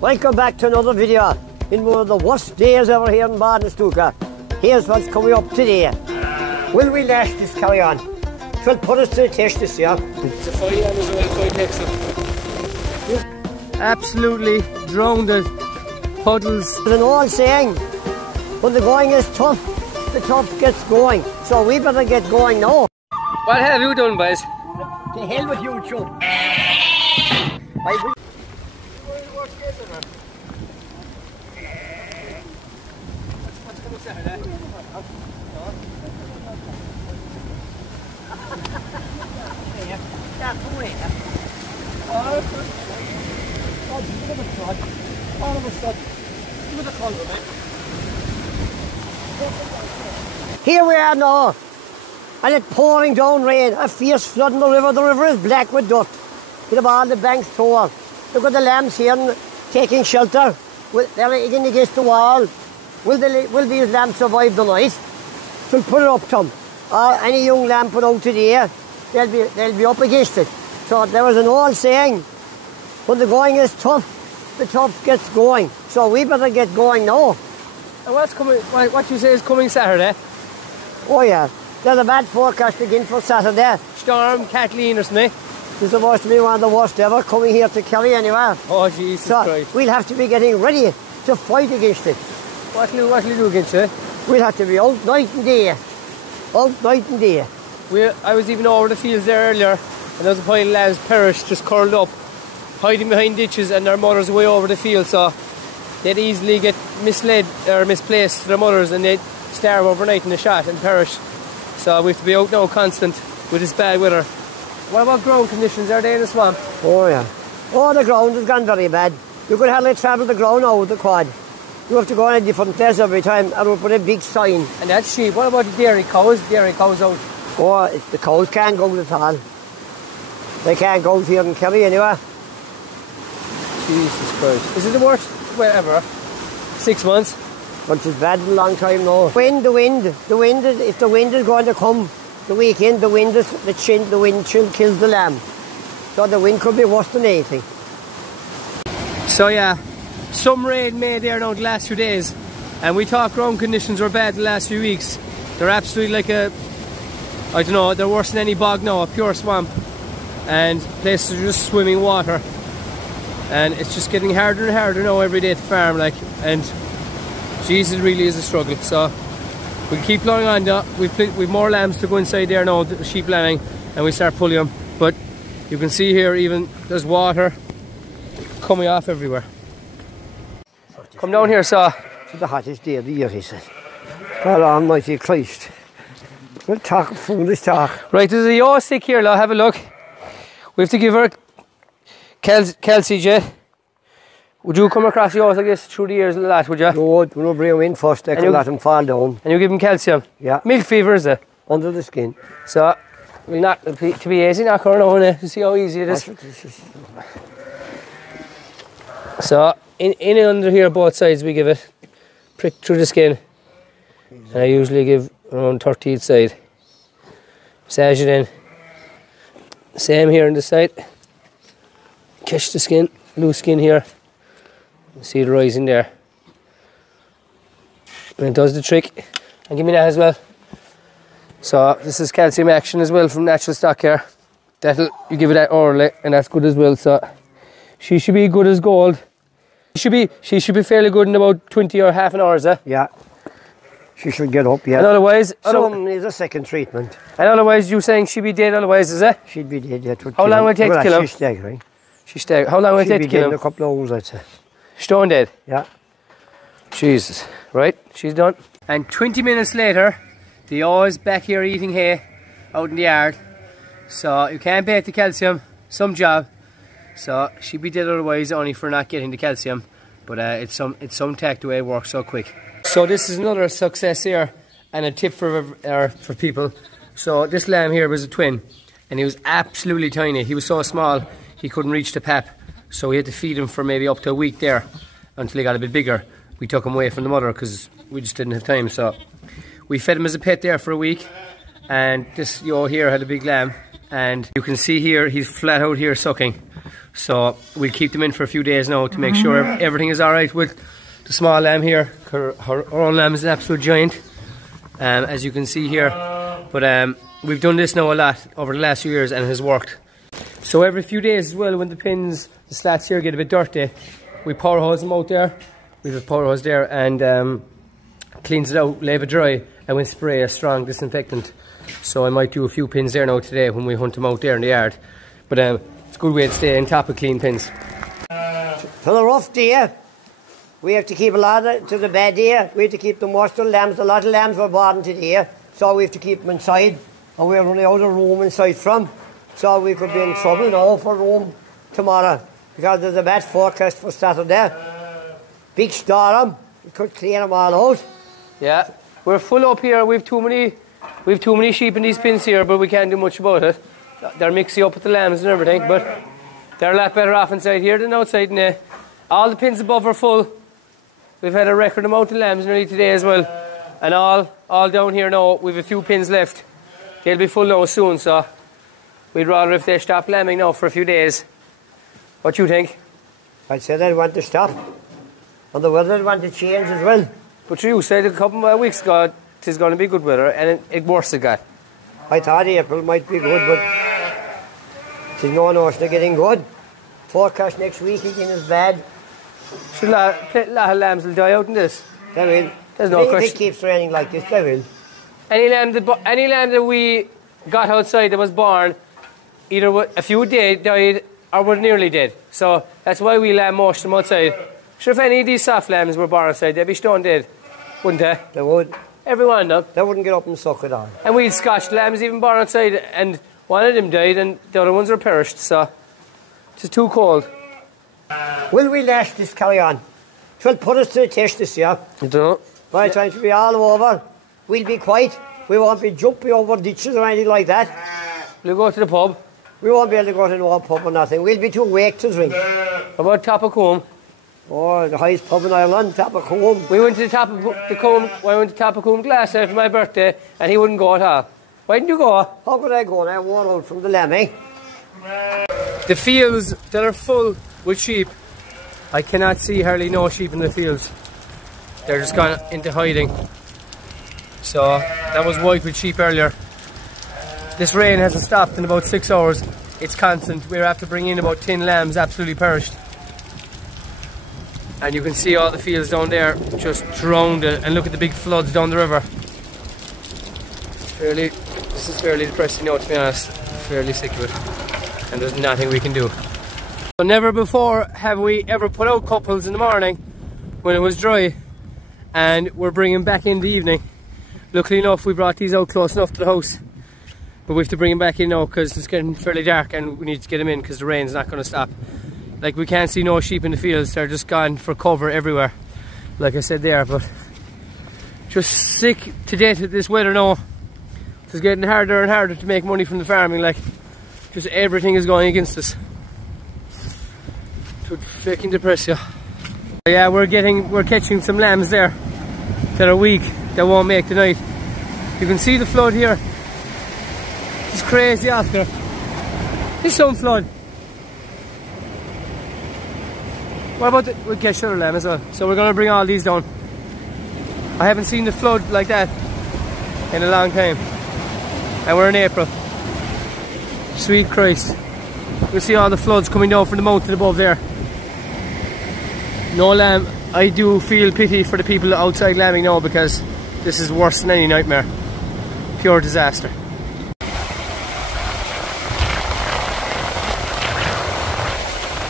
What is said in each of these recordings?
Welcome back to another video in one of the worst days ever here in Barnestuka. Here's what's coming up today. Will we last this carry on? It will put us to the test this year. It's a fire and as well, quite excellent. Absolutely drowned in puddles. There's an old saying, when the going is tough, the tough gets going. So we better get going now. What have you done, boys? To hell with you, Joe. Here we are now, and it's pouring down rain, a fierce flood in the river. The river is black with dirt. Look at all the banks tore. Look at the lambs here taking shelter. They're egging against the wall. Will these lambs survive the night? So put it up to them. Any young lamb put out today, they'll be up against it. So there was an old saying, when the going is tough, the tough gets going. So we better get going now. And what's coming? What you say is coming Saturday? Oh yeah, there's a bad forecast again for Saturday. Storm Kathleen or something. This is supposed to be one of the worst ever coming here to Kerry anyway. Oh Jesus Christ. We'll have to be getting ready to fight against it. What will you do against it? We'll have to be out night and day. Out night and day. I was even over the fields there earlier, and there was a pile of lambs perished, just curled up, hiding behind ditches, and their mothers way over the field, so they'd easily get misled or misplaced to their mothers, and they'd starve overnight in the shot and perish. So we have to be out now constant with this bad weather. What about ground conditions? Are they in the swamp? Oh yeah. Oh, the ground has gone very bad. You could hardly travel the ground now with the quad. You have to go on a different place every time, and we'll put a big sign. And that's sheep. What about the dairy cows? Dairy cows out? Oh, the cows can't go at all. They can't go here in Kerry anyway. Jesus Christ. Is it the worst ever? 6 months? But it's bad in a long time now. The wind, if the wind is going to come the weekend, the wind chill kills the lamb. So the wind could be worse than anything. So yeah, some rain made there now the last few days, and we thought ground conditions were bad the last few weeks. They're absolutely like I don't know, they're worse than any bog now, a pure swamp. And places are just swimming water. And it's just getting harder and harder now every day to farm, like, and Jesus, it really is a struggle. So we'll keep plowing on now. We've more lambs to go inside there now, the sheep lambing, and we start pulling them. But you can see here, even there's water coming off everywhere. Come down here, so. It's the hottest day of the year, he said. God almighty Christ. We'll talk foolish talk. Right, there's a yaw stick here, now have a look. We have to give her Kelsey, Jay. Would you come across yours like this through the years a lot, would you? No, we'll bring him in first, they can let him fall down. And you give him calcium? Yeah. Milk fever, is it? Under the skin. So, we'll not, to be easy, knock her on to see how easy it is. So, in and under here, both sides, we give it prick through the skin. And I usually give around 30 each side. Massage it in. Same here on the side. Catch the skin, loose skin here. See it rising there. And it does the trick. And give me that as well. So this is calcium action as well from natural stock here. You give it that orally, and that's good as well. So she should be good as gold. She should be fairly good in about 20 or half an hour, is it? Yeah. She should get up, yeah. And otherwise... Some needs a second treatment. And otherwise, you saying she'd be dead otherwise, is it? She'd be dead, yeah. How long will it take to kill him? She's staggering. She's staggering. How long will it take to kill him? In a couple of hours, I'd say. Stone dead? Yeah. Jesus. Right, she's done. And 20 minutes later, the yaw is back here eating hay out in the yard. So you can't bait the calcium, some job. So she'd be dead otherwise, only for not getting the calcium. But it's some tech the way it works so quick. So this is another success here, and a tip for people. So this lamb here was a twin, and he was absolutely tiny. He was so small he couldn't reach the pap, so we had to feed him for maybe up to a week there until he got a bit bigger. We took him away from the mother because we just didn't have time. So we fed him as a pet there for a week, and this yaw here had a big lamb, and you can see here he's flat out here sucking. So we'll keep them in for a few days now to make sure everything is alright with the small lamb here. Her own lamb is an absolute giant, as you can see here. But we've done this now a lot over the last few years and it has worked. So every few days as well, when the pins, the slats here get a bit dirty, we power hose them out there. We have a power hose there and cleans it out, leave it dry, and we spray a strong disinfectant. So I might do a few pins there now today when we hunt them out there in the yard. But it's a good way to stay on top of clean pins. For the rough day, we have to keep a lot of, to the bad day, we have to keep the most of the lambs. A lot of lambs were born today, so we have to keep them inside. And we're running out of room inside from. So we could be in trouble now for room tomorrow, because there's a bad forecast for Saturday. Big storm, we could clean them all out. Yeah, we're full up here. We've too many sheep in these pins here, but we can't do much about it. They're mixing up with the lambs and everything, but they're a lot better off inside here than outside. And all the pins above are full. We've had a record amount of lambs nearly today as well, and all down here now we've a few pins left. They'll be full now soon, so we'd rather if they stop lambing now for a few days. What do you think? I'd say they'd want to stop, and the weather would want to change as well. But you said a couple of weeks ago it is going to be good weather, and it worse it got. I thought April might be good, but there's no notion of getting good. Forecast next week again is bad. So a lot of lambs will die out in this. They will. There's no question. If it keeps raining like this, they will. Any lamb that we got outside that was born, either a few died or were nearly dead. So that's why we lamb most of them outside. Sure, if any of these soft lambs were born outside, they'd be stone dead, wouldn't they? They would. Every one of them. They wouldn't get up and suck it on. And we had Scotch lambs even born outside, and one of them died and the other ones were perished, so it's just too cold. Will we last this carry on? It will put us to the test this year. I don't know. By the time to be all over, we'll be quiet. We won't be jumping over ditches or anything like that. We'll go to the pub. We won't be able to go to no pub or nothing. We'll be too awake to drink. How about Tapacombe? Oh, the highest pub in Ireland, Tapacombe. We went to Tapacombe last night for my birthday, and he wouldn't go at all. Why didn't you go? How could I go now? I wore out from the lambing. The fields that are full with sheep, I cannot see hardly no sheep in the fields. They're just gone into hiding. So that was white with sheep earlier. This rain hasn't stopped in about 6 hours. It's constant. We're after bringing in about 10 lambs absolutely perished. And you can see all the fields down there just drowned, and look at the big floods down the river. This is fairly depressing now, to be honest. Fairly sick of it. And there's nothing we can do. So never before have we ever put out couples in the morning when it was dry, and we're bringing back in the evening. Luckily enough, we brought these out close enough to the house, but we have to bring them back in now because it's getting fairly dark and we need to get them in because the rain's not going to stop. Like, we can't see no sheep in the fields. They're just gone for cover everywhere, like I said there. But just sick to death of this weather now. It's getting harder and harder to make money from the farming. Like, just everything is going against us. It would fucking depress you. Yeah, we're catching some lambs there that are weak, that won't make the night. You can see the flood here. It's crazy out there. There's some flood. What about we'll catch other lamb as well. So we're going to bring all these down. I haven't seen the flood like that in a long time. And we're in April. Sweet Christ. You'll see all the floods coming down from the mountain above there. No lamb. I do feel pity for the people outside lambing now, because this is worse than any nightmare. Pure disaster.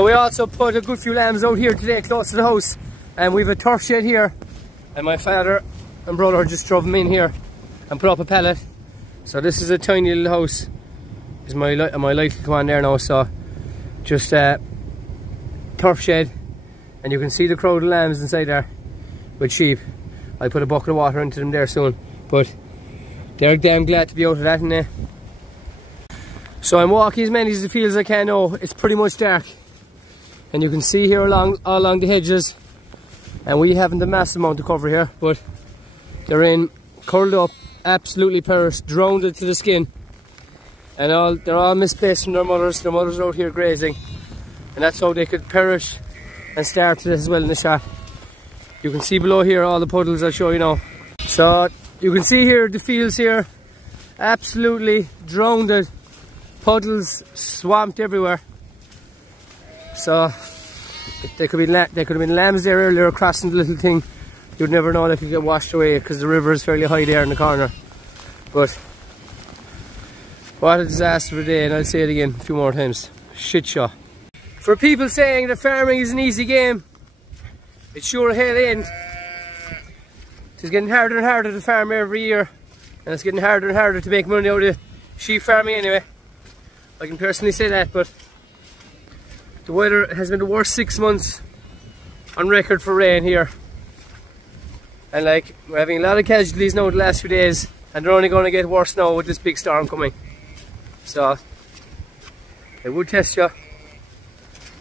We also put a good few lambs out here today close to the house, and we've a turf shed here, and my father and brother just drove them in here and put up a pallet. So this is a tiny little house. Is my light will come on there now. So just turf shed, and you can see the crowd of lambs inside there with sheep. I'll put a bucket of water into them there soon, but they're damn glad to be out of that, and so I'm walking as many of the fields as I can now. It's pretty much dark, and you can see here all along the hedges, and we haven't a massive amount to cover here, but they're in, curled up, absolutely perished, drowned to the skin, and they're all misplaced from their mothers. Their mothers are out here grazing, and that's how they could perish and starve as well in the shot. You can see below here all the puddles I'll show you now. So you can see here the fields here, absolutely drowned, puddles swamped everywhere. So there could have been lambs there earlier crossing the little thing. You'd never know they could get washed away because the river is fairly high there in the corner. But what a disaster of a day, and I'll say it again a few more times. Shit show. For people saying that farming is an easy game, it sure hell ain't. It's getting harder and harder to farm every year, and it's getting harder and harder to make money out of sheep farming anyway. I can personally say that, but the weather has been the worst 6 months on record for rain here. And like, we're having a lot of casualties now the last few days, and they're only going to get worse now with this big storm coming. So, it would test you.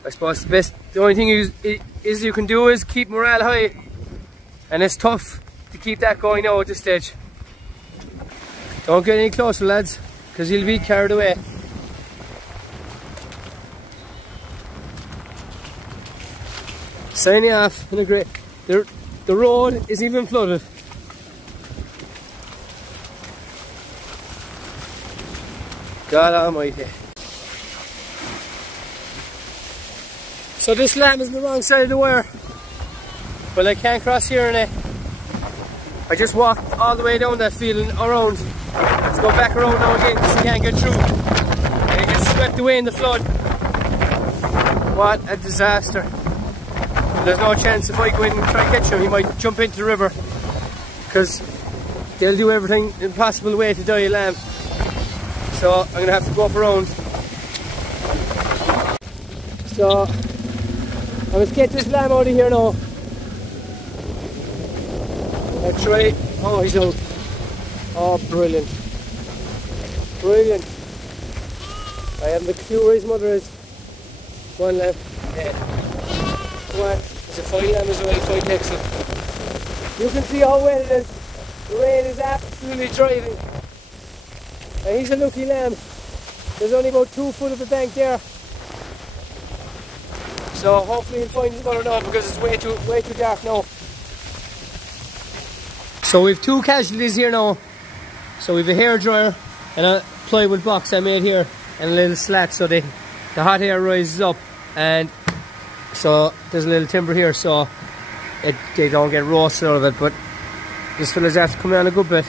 I suppose the only thing you can do is keep morale high, and it's tough to keep that going now at this stage. Don't get any closer, lads, because you'll be carried away. Signing off in a great. The road is even flooded. God almighty. So this lamb is on the wrong side of the wire. Well, I can't cross here in it. I just walked all the way down that field and around. Let's go back around now again because he can't get through. And he gets swept away in the flood. What a disaster. There's no chance if I go in and try and catch him, he might jump into the river, because they'll do everything in possible way to die a lamb. So I'm going to have to go up around. So I must get this lamb out of here now. I'll try. Oh, he's out. Oh, brilliant. Brilliant. I haven't a clue where his mother is. One lamb. Yeah. What? There's a fine lamb as well if I text him. You can see how wet it is. The rain is absolutely driving. And he's a lucky lamb. There's only about 2 foot of the bank there. So hopefully he'll find his mother now, because it's way too dark now. So we've 2 casualties here now. So we've a hairdryer and a plywood box I made here, and a little slat so the hot air rises up, and so there's a little timber here so they don't get roasted out of it. But this fella's after coming on a good bit.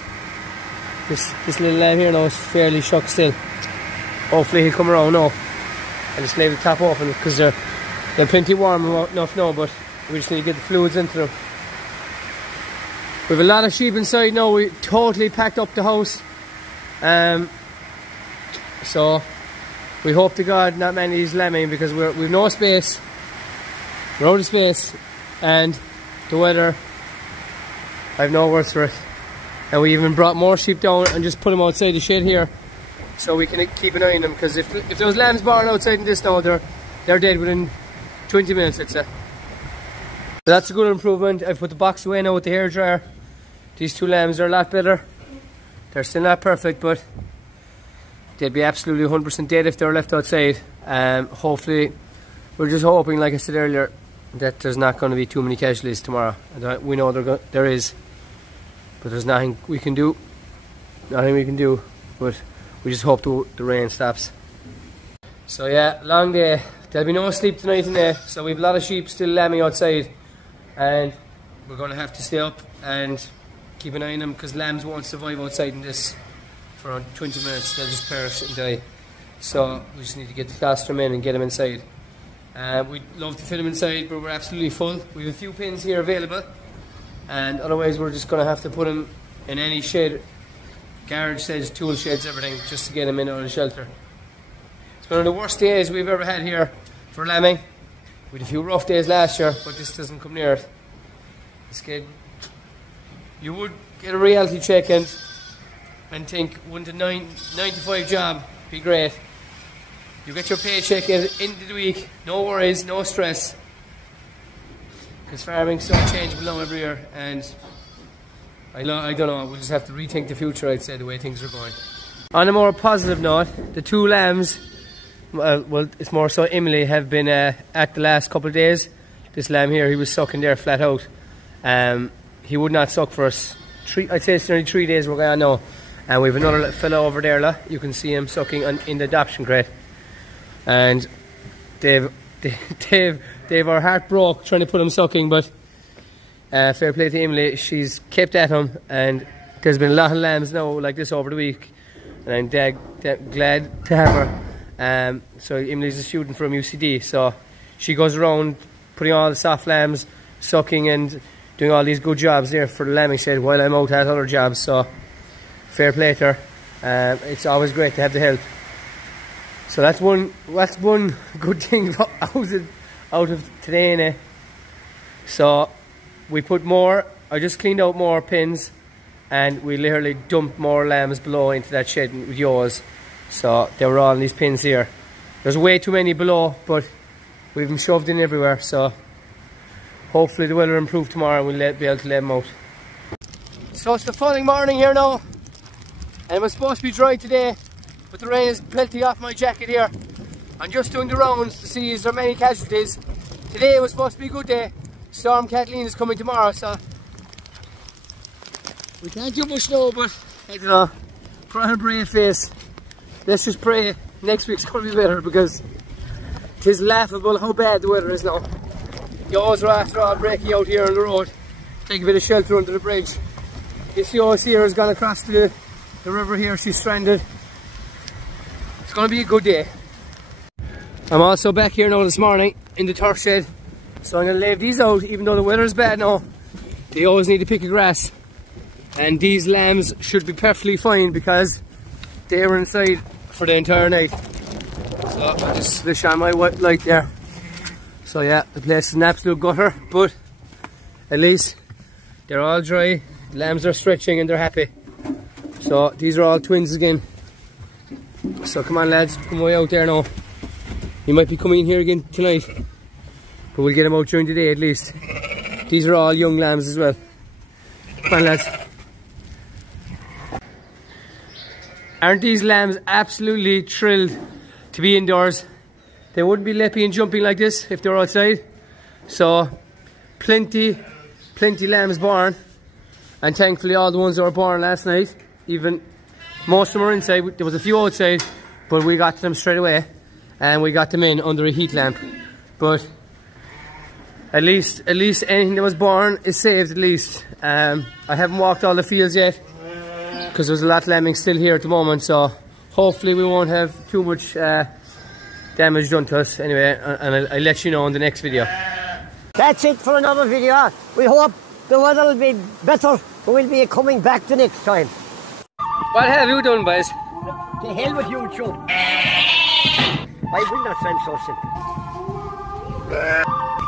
This little lamb here now is fairly shook still. Hopefully he'll come around now. I just leave the top open because they're plenty warm enough now, but we just need to get the fluids into them. We have a lot of sheep inside now. We totally packed up the house. So we hope to God not many of these lambing, because we've no space. We're out of space, and the weather, I've no words for it. And we even brought more sheep down and just put them outside the shed here, so we can keep an eye on them, because if those lambs born outside in this now, they're dead within 20 minutes, let's say. So that's a good improvement. I've put the box away now with the hairdryer. These 2 lambs are a lot better. They're still not perfect, but they'd be absolutely 100% dead if they were left outside. Hopefully, we're just hoping, like I said earlier, that there's not going to be too many casualties tomorrow. We know there is, but there's nothing we can do. Nothing we can do, but we just hope the rain stops. So yeah, long day. There'll be no sleep tonight in there, so we have a lot of sheep still lambing outside, and we're going to have to stay up and keep an eye on them, because lambs won't survive outside in this for around 20 minutes. They'll just perish and die. So we just need to get the colostrum in and get them inside. We'd love to fit them inside, but we're absolutely full. We have a few pins here available, and otherwise we're just going to have to put them in any shed, garage sheds, tool sheds, everything, just to get them in out of the shelter. It's one of the worst days we've ever had here for lambing. We had a few rough days last year, but this doesn't come near it. It's good. You would get a reality check and think, wouldn't a 9 to 5 job be great? You get your paycheck at the end of the week, no worries, no stress. Because farming's so changeable now every year, and I don't know, we'll just have to rethink the future, I'd say, the way things are going. On a more positive note, the 2 lambs well, it's more so Emily have been at the last couple of days. This lamb here, he was sucking there flat out. He would not suck for us. I'd say it's nearly 3 days we're going on now. And we have another fella over there, you can see him sucking in the adoption crate. And they've our heart broke trying to put him sucking, but fair play to Emily, she's kept at him, and there's been a lot of lambs now like this over the week, and I'm glad to have her. So Emily's a student from UCD, so she goes around putting all the soft lambs, sucking and doing all these good jobs there for the lambing shed while I'm out at other jobs, so fair play to her. It's always great to have the help. So that's one good thing out of today, innit? So we put more, I just cleaned out more pins, and we literally dumped more lambs below into that shed with yours. So they were all in these pins here. There's way too many below, but we've them shoved in everywhere, so hopefully the weather will improve tomorrow and we'll be able to let them out. So it's the following morning here now, and it was supposed to be dry today, but the rain is pelting off my jacket here. I'm just doing the rounds to see is there many casualties. Today was supposed to be a good day. Storm Kathleen is coming tomorrow, so we can't do much now, but I don't know. Put on a brave face. Let's just pray next week's going to be better, because it is laughable how bad the weather is now. The oars are after all breaking out here on the road. Take a bit of shelter under the bridge. This Yo's here has gone across the river here, she's stranded. It's going to be a good day. I'm also back here now this morning in the turf shed, so I'm going to leave these out even though the weather is bad now. They always need to pick a grass, and these lambs should be perfectly fine because they were inside for the entire night. So I'll just switch on my white light there. So yeah, the place is an absolute gutter, but at least they're all dry, the lambs are stretching and they're happy. So these are all twins again. So come on lads, come way out there now. You might be coming in here again tonight, but we'll get them out during the day at least. These are all young lambs as well. Come on lads. Aren't these lambs absolutely thrilled to be indoors? They wouldn't be leaping and jumping like this if they were outside. So plenty lambs born, and thankfully all the ones that were born last night, even most of them are inside. There was a few outside, but we got to them straight away, and we got them in under a heat lamp. But at least anything that was born is saved at least. I haven't walked all the fields yet because there's a lot of lambing still here at the moment, so hopefully we won't have too much damage done to us anyway, and I'll let you know in the next video. That's it for another video. We hope the weather will be better, but we'll be coming back the next time. What have you done, boys? The hell with YouTube. I will not sound so simple.